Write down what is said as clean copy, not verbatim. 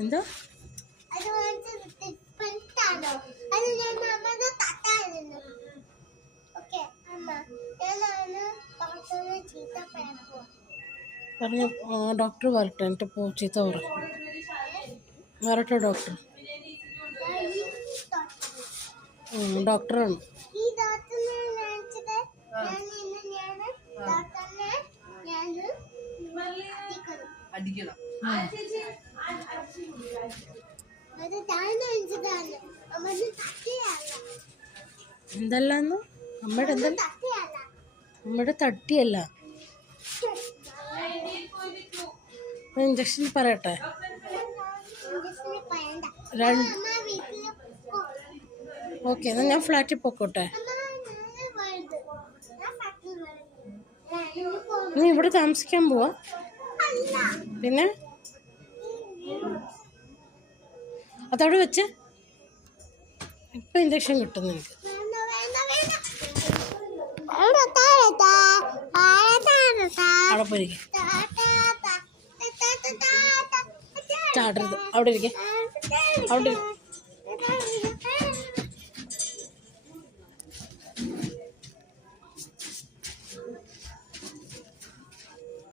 എന്താ പറഞ്ഞു? ഡോക്ടർ വരട്ടെ, എന്നിട്ട് പോ. ചീത്ത പറ വരട്ടെ ഡോക്ടർ. ഡോക്ടറാണ്. എന്തല്ലാന്ന് അമ്മയുടെ എന്തല്ല, അമ്മയുടെ തട്ടിയല്ല. ഇഞ്ചക്ഷൻ പറയട്ടെ? ഓക്കെ, എന്നാൽ ഞാൻ ഫ്ലാറ്റിൽ പോയിക്കോട്ടെ. നീ ഇവിടെ താമസിക്കാൻ പോവാ? പിന്നെ അതവിടെ വെച്ച് ഇപ്പം ഇഞ്ചക്ഷൻ കിട്ടും നിനക്ക്. അവിടെ പോയിരിക്കും, ചാടരുത്. അവിടെ ഇരിക്കും, അവിടെ